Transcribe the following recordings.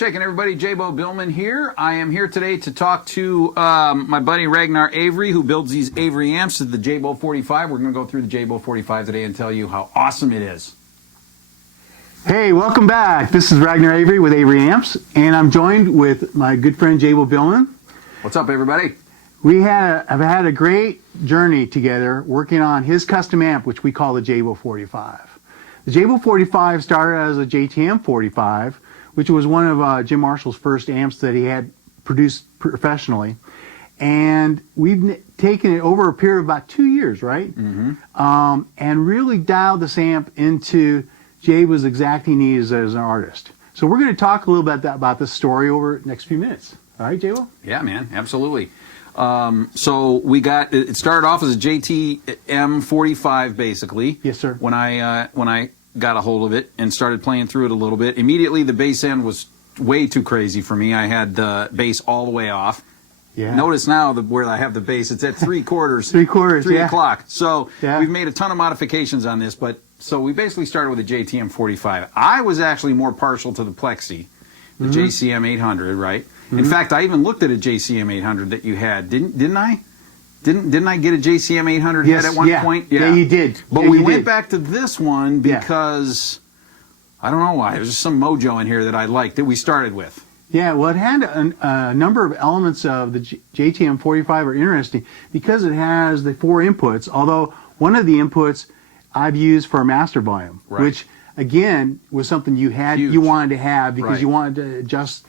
shaking, everybody. Jabo Bihlman here. I am here today to talk to my buddy Ragnar Avery, who builds these Avery amps, the JABO-45. We're going to go through the JABO-45 today and tell you how awesome it is. Hey, welcome back. This is Ragnar Avery with Avery Amps, and I'm joined with my good friend Jabo Bihlman. What's up, everybody? I've had a great journey together working on his custom amp, which we call the JABO-45. The JABO-45 started as a JTM-45, which was one of Jim Marshall's first amps that he had produced professionally. And we've taken it over a period of about 2 years, right? Mm-hmm. And really dialed this amp into Jabo's exacting needs as an artist. So we're going to talk a little bit about this story over the next few minutes. All right, Jabo? Yeah, man, absolutely. So we got, it started off as a JTM-45, basically. Yes, sir. When I got a hold of it and started playing through it a little bit, immediately the bass end was way too crazy for me. I had the bass all the way off. Yeah. Notice now where I have the bass, it's at 3/4. 3/4, 3 yeah. o'clock. So yeah. We've made a ton of modifications on this, so we basically started with a JTM-45. I was actually more partial to the Plexi, the JCM 800, right? In fact, I even looked at a JCM 800 that you had, didn't I? Didn't I get a JCM 800 yes, head at one yeah. point? Yeah, you did. But yeah, we went back to this one because I don't know why. There's just some mojo in here that I liked that we started with. Yeah, well, it had a number of elements of the JTM-45 are interesting because it has the 4 inputs, although one of the inputs I've used for a master volume, which, again, was something you wanted to have because you wanted to adjust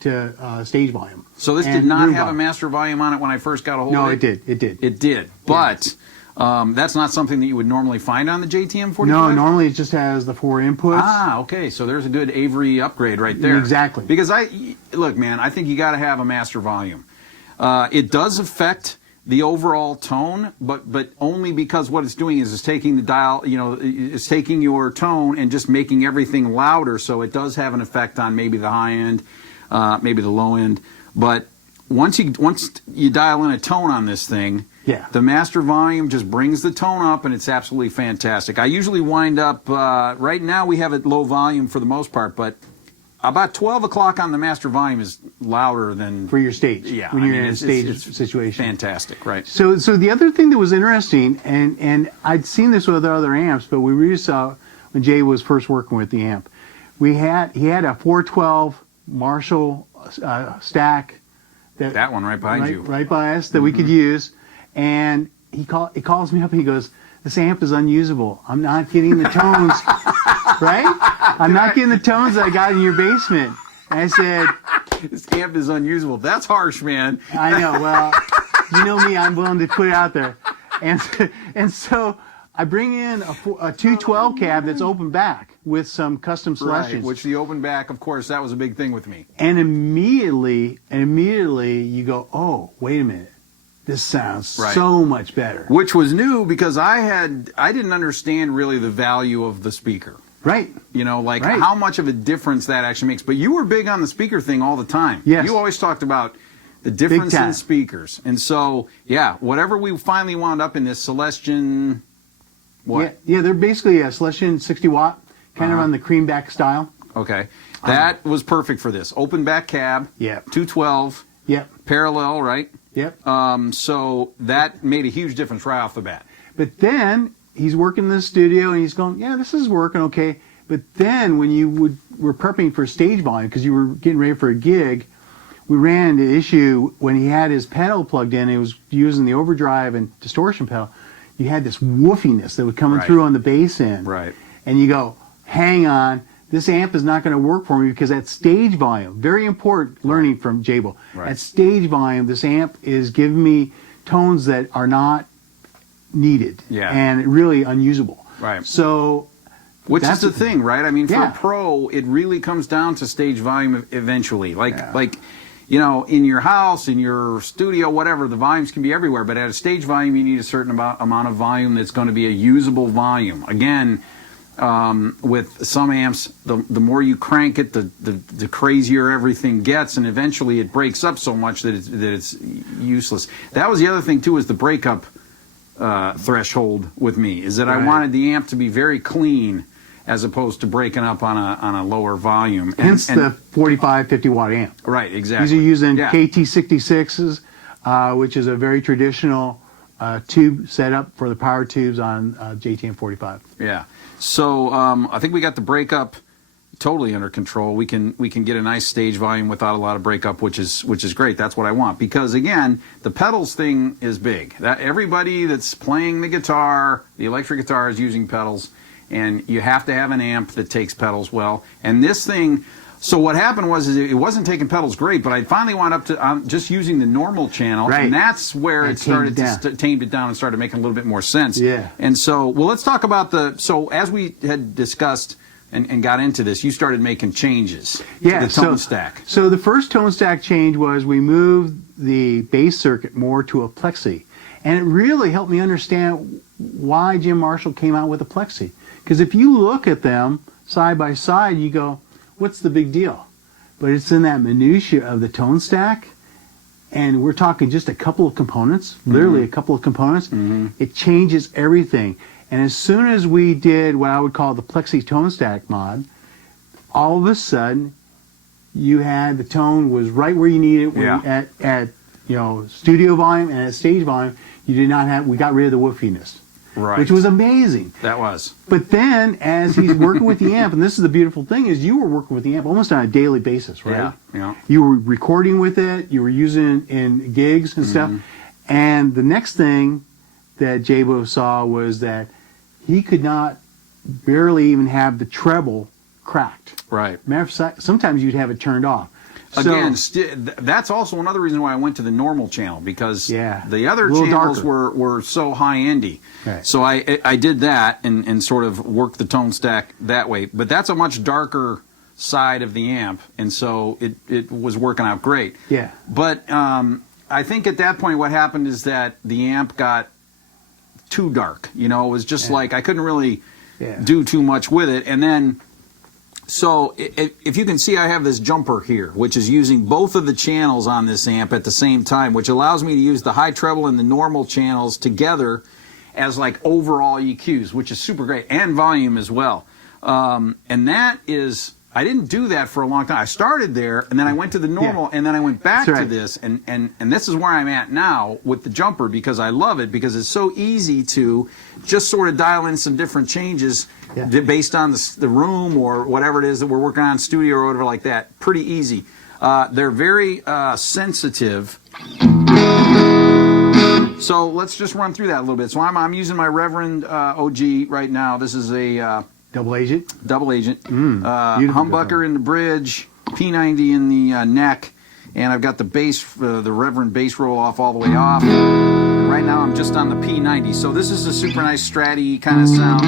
to stage volume. So this did not have a master volume on it when I first got a hold of it? No, it did. It did. It did. But that's not something that you would normally find on the JTM-45? No, normally it just has the 4 inputs. Ah, okay. So there's a good Avery upgrade right there. Exactly. Because look, man, I think you got to have a master volume. It does affect the overall tone, but only because what it's doing is it's taking the dial, it's taking your tone and just making everything louder. So it does have an effect on maybe the high end, maybe the low end. But once you dial in a tone on this thing, the master volume just brings the tone up, and it's absolutely fantastic. I usually wind up, right now we have it low volume for the most part, but about 12 o'clock on the master volume is louder than... For your stage. Yeah. When you're in a stage situation. Fantastic, right. So the other thing that was interesting, and I'd seen this with other amps, but we really saw when Jay was first working with the amp, he had a 412 Marshall stack. That one right behind you. Right by us that we could use. And he calls me up and he goes, "This amp is unusable. I'm not getting the tones." Right? I'm not getting the tones that I got in your basement. And I said, "This amp is unusable." That's harsh, man. I know. Well, you know me. I'm willing to put it out there. And so I bring in a 212 cab that's open back with some custom selections. Right, which the open back, of course, that was a big thing with me. And immediately you go, "Oh, wait a minute. This sounds so much better." Which was new because I didn't understand really the value of the speaker. Right. How much of a difference that actually makes. But you were big on the speaker thing all the time. Yes. You always talked about the difference in speakers. And so, whatever we finally wound up in this Celestion, what? Yeah, they're basically a Celestion 60 watt, kind of on the creamback style. Okay. That was perfect for this. Open back cab. Yeah. 212. Yep. Parallel, right? Yep. So that made a huge difference right off the bat. But then he's working in the studio and he's going, "Yeah, this is working okay." But then when you were prepping for stage volume because you were getting ready for a gig, we ran into issue when he had his pedal plugged in. He was using the overdrive and distortion pedal. You had this woofiness that was coming through on the bass end. Right. And you go, "Hang on. This amp is not going to work for me because at stage volume," very important learning from Jabo. At stage volume, this amp is giving me tones that are not needed and really unusable. Right. So, which is the thing, right? I mean, for a pro, it really comes down to stage volume eventually. In your house, in your studio, whatever, the volumes can be everywhere. But at a stage volume, you need a certain amount of volume that's going to be a usable volume. Again, with some amps, the more you crank it, the crazier everything gets, and eventually it breaks up so much that it's useless. That was the other thing too, is the breakup threshold with me, is that I wanted the amp to be very clean as opposed to breaking up on a lower volume. Hence the 45, 50 watt amp. Right, exactly. These are using Yeah. KT66s, which is a very traditional tube setup for the power tubes on JTM 45. Yeah. So I think we got the breakup totally under control. We can get a nice stage volume without a lot of breakup, which is great. That's what I want, because again, the pedals thing is big. That everybody that's playing the guitar, the electric guitar, is using pedals, and you have to have an amp that takes pedals well. And this thing, so what happened was is it wasn't taking pedals great, but I finally wound up to just using the normal channel, Right. and that's where it started to tamed it down and started making a little bit more sense. Yeah. And so, well, let's talk about so as we had discussed and got into this, you started making changes to the tone stack. So the first tone stack change was we moved the bass circuit more to a plexi. And it really helped me understand why Jim Marshall came out with a plexi. Because if you look at them side by side, you go, what's the big deal? But it's in that minutia of the tone stack, and we're talking just a couple of components, literally a couple of components. It changes everything. And as soon as we did what I would call the plexi tone stack mod, all of a sudden you had the tone was right where you needed it at studio volume and at stage volume. You did not have, we got rid of the woofiness. Right. Which was amazing. That was. But then, as he's working with the amp, and this is the beautiful thing, is you were working with the amp almost on a daily basis, right? Yeah. Yeah. You were recording with it, you were using it in gigs and stuff. And the next thing that Jabo saw was that he could not barely even have the treble cracked. Right. Matter of fact, sometimes you'd have it turned off. Again, that's also another reason why I went to the normal channel, because the other a little channels darker. were so high-endy. Right. So I did that and sort of worked the tone stack that way. But that's a much darker side of the amp, and so it was working out great. Yeah. But I think at that point what happened is that the amp got too dark. You know, it was just like I couldn't really do too much with it. And then, so if you can see, I have this jumper here, which is using both of the channels on this amp at the same time, which allows me to use the high treble and the normal channels together as like overall EQs, which is super great, and volume as well. And that is, I didn't do that for a long time. I started there, and then I went to the normal, and then I went back to this, and this is where I'm at now with the jumper, because I love it, because it's so easy to just sort of dial in some different changes based on the room or whatever it is that we're working on, studio or whatever like that. Pretty easy. They're very sensitive. So let's just run through that a little bit. So I'm using my Reverend OG right now. This is a double agent. Humbucker in the bridge, P90 in the neck, and I've got the bass, the Reverend bass roll off all the way off. Right now I'm just on the P90. So this is a super nice stratty kind of sound.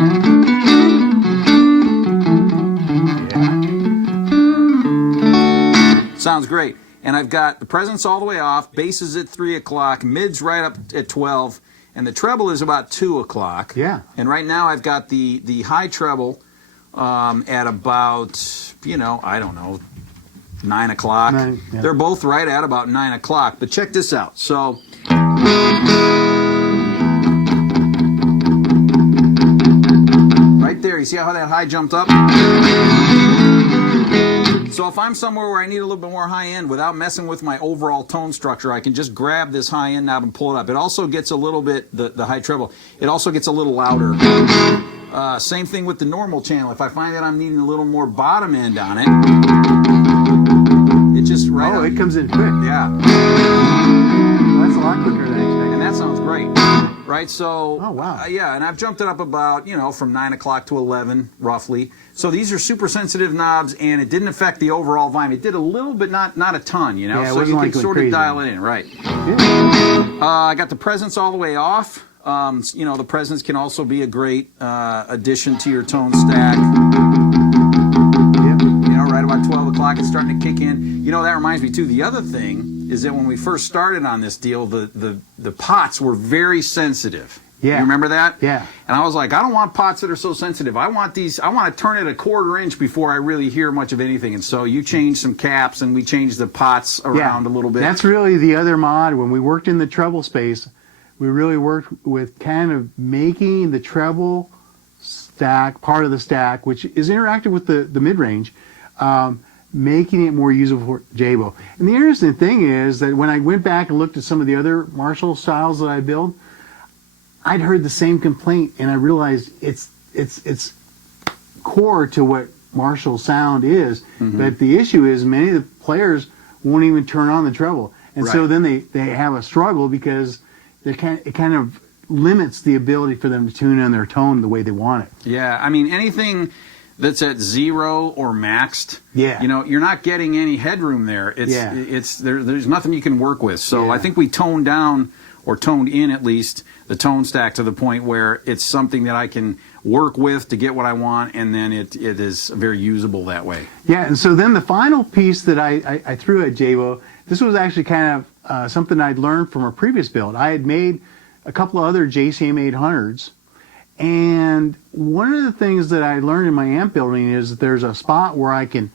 Sounds great. And I've got the presence all the way off, bass is at 3 o'clock, mid's right up at 12, and the treble is about 2 o'clock. Yeah. And right now I've got the high treble at about, I don't know, 9 o'clock. They're both right at about 9 o'clock. But check this out. So right there, you see how that high jumped up? So if I'm somewhere where I need a little bit more high end without messing with my overall tone structure, I can just grab this high end knob and pull it up. It also gets a little bit, the high treble, it also gets a little louder. Same thing with the normal channel. If I find that I'm needing a little more bottom end on it, it just it comes in quick. Yeah. Well, that's a lot quicker than I expected. And that sounds great. Right, so, yeah, and I've jumped it up about, from 9 o'clock to 11, roughly. So these are super sensitive knobs, and it didn't affect the overall volume. It did a little bit, not a ton, so you can sort of dial it in, right. I got the presence all the way off. The presence can also be a great addition to your tone stack. Right about 12 o'clock, it's starting to kick in. That reminds me, too, the other thing is that when we first started on this deal, the pots were very sensitive. Yeah. You remember that? Yeah. And I was like, I don't want pots that are so sensitive. I want to turn it a 1/4 inch before I really hear much of anything. And so you changed some caps, and we changed the pots around a little bit. That's really the other mod. When we worked in the treble space, we really worked with kind of making the treble stack, part of the stack, which is interactive with the mid-range, making it more usable for Jabo. And the interesting thing is that when I went back and looked at some of the other Marshall styles that I build, I'd heard the same complaint, and I realized it's core to what Marshall sound is. But the issue is many of the players won't even turn on the treble, and so then they have a struggle because it kind of limits the ability for them to tune in their tone the way they want it. Yeah, I mean, anything that's at 0 or maxed, Yeah. you know, you're not getting any headroom there. There's nothing you can work with. So I think we toned down, or toned in at least, the tone stack to the point where it's something that I can work with to get what I want, and then it is very usable that way. Yeah, and so then the final piece that I threw at Jabo, this was actually kind of something I'd learned from a previous build. I had made a couple of other JCM 800s, and one of the things that I learned in my amp building is that there's a spot where I can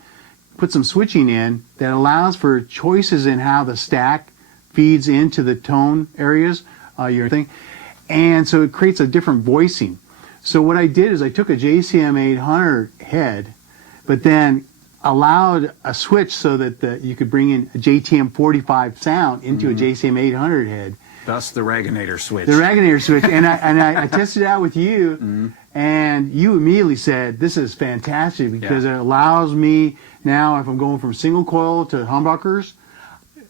put some switching in that allows for choices in how the stack feeds into the tone areas, your thing, and so it creates a different voicing. So what I did is I took a JCM 800 head, but then allowed a switch so that you could bring in a JTM 45 sound into a JCM 800 head. Thus the Raginator switch. The Raginator switch, and I tested it out with you, and you immediately said, this is fantastic because it allows me now, if I'm going from single coil to humbuckers,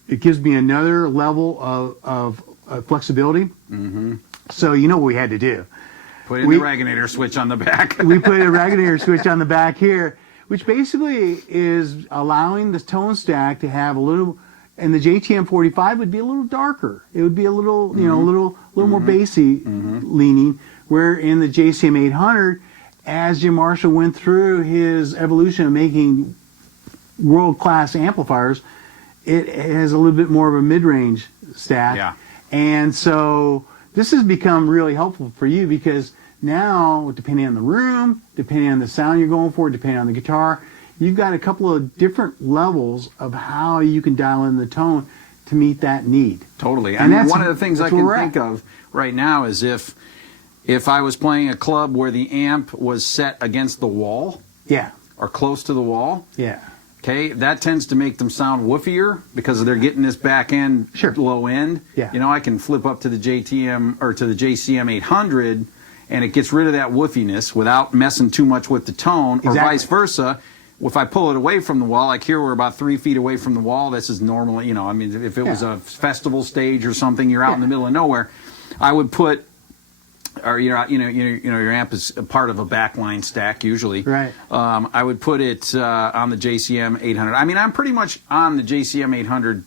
it gives me another level of flexibility. So you know what we had to do. Put in the Raginator switch on the back. We put a Raginator switch on the back here, which basically is allowing the tone stack to have a little, and the JTM 45 would be a little darker. It would be a little, you know, a little more bassy leaning, where in the JCM 800, as Jim Marshall went through his evolution of making world-class amplifiers, it has a little bit more of a mid-range stack. Yeah. And so this has become really helpful for you because now, depending on the room, depending on the sound you're going for, depending on the guitar, you've got a couple of different levels of how you can dial in the tone to meet that need. Totally. And I mean, one of the things I can think of right now is if I was playing a club where the amp was set against the wall, or close to the wall, okay, that tends to make them sound woofier because they're getting this back end low end. You know, I can flip up to the JTM or to the JCM 800 and it gets rid of that woofiness without messing too much with the tone, or vice versa. If I pull it away from the wall, like here we're about 3 feet away from the wall, this is normally, you know, I mean, if it was a festival stage or something, you're out in the middle of nowhere, I would put, or your amp is a part of a backline stack usually. I would put it on the JCM 800. I mean, I'm pretty much on the JCM 800,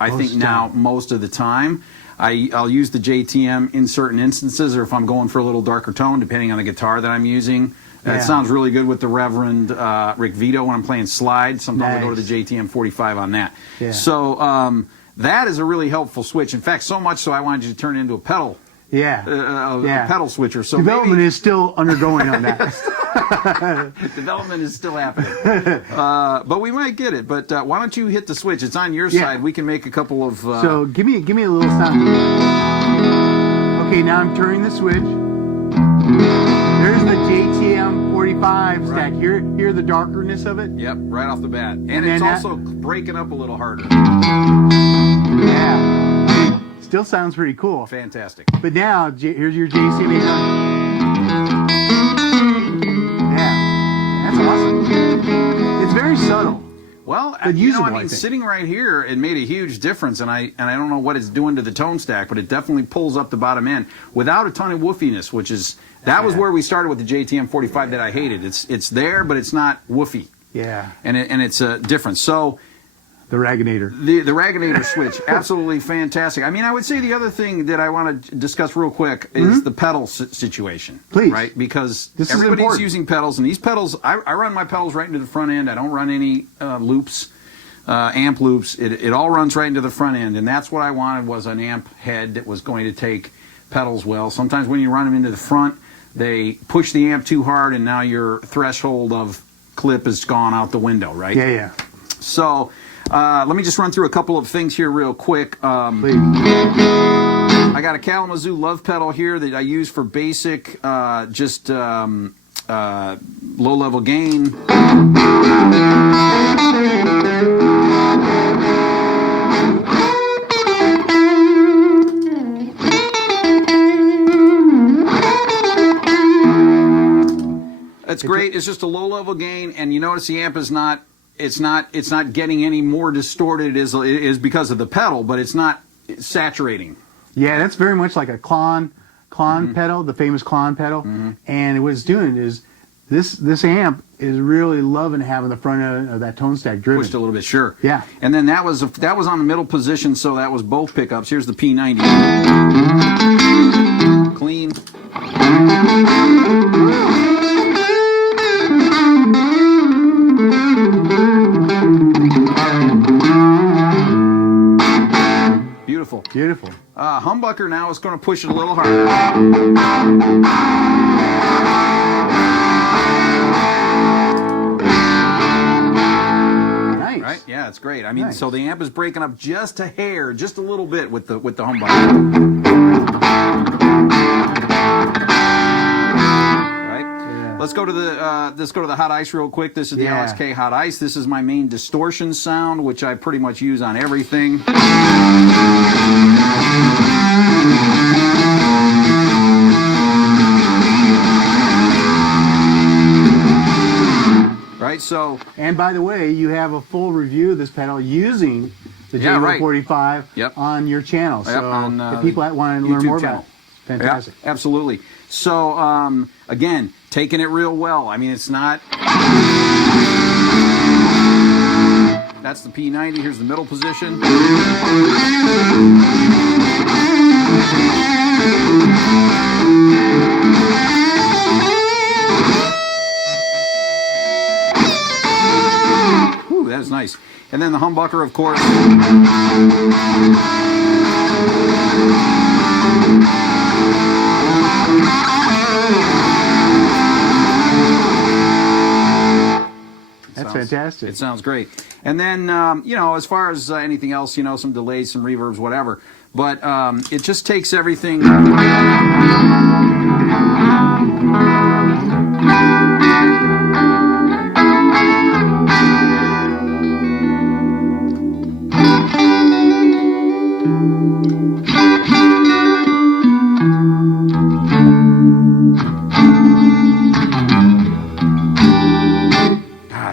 I think now most of the time. I'll use the JTM in certain instances, or if I'm going for a little darker tone, depending on the guitar that I'm using. It sounds really good with the Reverend Rick Vito when I'm playing slide. Sometimes I go to the JTM 45 on that. So that is a really helpful switch. In fact, so much so I wanted you to turn it into a pedal. A pedal switcher. So development is still undergoing on that. Development is still happening. But we might get it. But why don't you hit the switch? It's on your side. We can make a couple of... So give me a little sound. Okay, now I'm turning the switch. There's the JTM 45 stack. Hear the darkness of it? Yep, right off the bat. And it's also breaking up a little harder. Still sounds pretty cool. Fantastic. But now, here's your JCM 800. That's awesome. It's very subtle. Well, but usable, I mean, sitting right here, it made a huge difference, and I don't know what it's doing to the tone stack, but it definitely pulls up the bottom end without a ton of woofiness, which is, that was where we started with the JTM 45 that I hated. It's there, but it's not woofy. And it's a difference. So the Raginator. The Raginator switch, absolutely fantastic. I mean, I would say the other thing that I want to discuss real quick is the pedal situation. Please. Right? Because everybody's using pedals, and these pedals, I run my pedals right into the front end. I don't run any loops, amp loops. It all runs right into the front end, and that's what I wanted, was an amp head that was going to take pedals well. Sometimes when you run them into the front, they push the amp too hard, and now your threshold of clip has gone out the window, right? So... let me just run through a couple of things here real quick. Please. I got a Kalamazoo love pedal here that I use for basic, just low-level gain. That's great. It's just a low-level gain, and you notice the amp is not. It's not getting any more distorted. It is because of the pedal, but it's not saturating. Yeah, that's very much like a Klon pedal, the famous Klon pedal. And what it's doing is this amp is really loving having the front end of that tone stack driven. Pushed a little bit, sure. Yeah. And then that was on the middle position, so that was both pickups. Here's the P90. Clean. Beautiful. Beautiful. Humbucker now is going to push it a little harder. Nice. Right? Yeah, it's great. I mean, Nice. so the amp is breaking up just a hair, just a little bit with the humbucker. Right? Yeah. Let's go to the hot ice real quick. This is the Yeah. LXK hot ice. This is my main distortion sound, which I pretty much use on everything. Right, so... And by the way, you have a full review of this pedal using the JABO-45 Yep. on your channel. So on, if people want to learn YouTube more channel. about it, fantastic. Yeah, absolutely. So, again, taking it real well. I mean, it's not... That's the P90. Here's the middle position. Ooh, that is nice. And then the humbucker, of course. That's fantastic. It sounds great. And then, you know, as far as anything else, you know, some delays, some reverbs, whatever. But it just takes everything.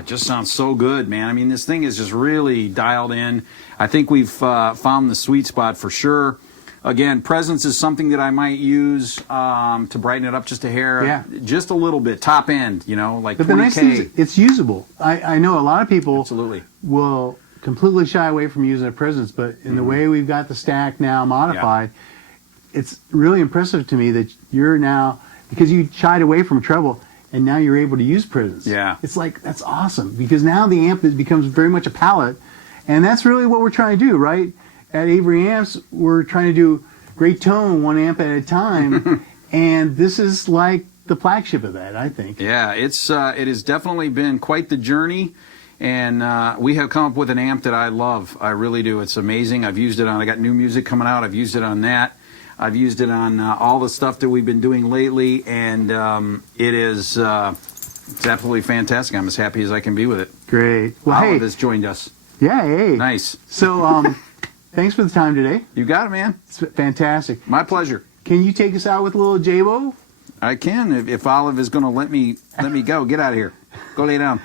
Just sounds so good, man. I mean, this thing is just really dialed in. I think we've found the sweet spot for sure. Again, presence is something that I might use to brighten it up just a hair, Yeah. just a little bit, top end, you know, like But the 20K. nice thing is it's usable. I know a lot of people Absolutely. will completely shy away from using a presence, but in the way we've got the stack now modified, it's really impressive to me that you're now, because you shied away from treble, and now you're able to use presence. Yeah. It's like, that's awesome, because now the amp becomes very much a palette, and that's really what we're trying to do, right? At Avery Amps, we're trying to do great tone, one amp at a time, and this is like the flagship of that, I think. Yeah, it has definitely been quite the journey, and we have come up with an amp that I love. I really do. It's amazing. I've used it on, I got new music coming out. I've used it on that. I've used it on all the stuff that we've been doing lately, and it is it's absolutely fantastic. I'm as happy as I can be with it. Great. Well, Olive hey, has joined us. yeah, hey. Nice. So, thanks for the time today. You got it, man. It's fantastic. My pleasure. Can you take us out with a little Jabo? I can if Olive is going to let me go. Get out of here. Go lay down.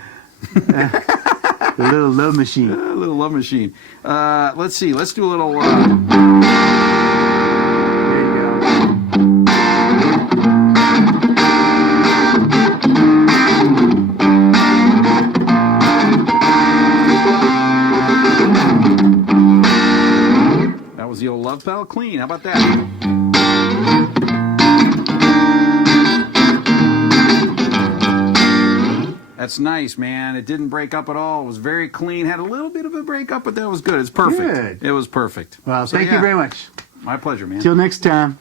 The little love machine. A little love machine. Let's see. Let's do a little. There you go. That was the old love pedal clean. How about that? That's nice, man. It didn't break up at all. It was very clean. Had a little bit of a breakup, but that was good. It's perfect. Good. It was perfect. Well, So, thank yeah, you very much. My pleasure, man. Till next time.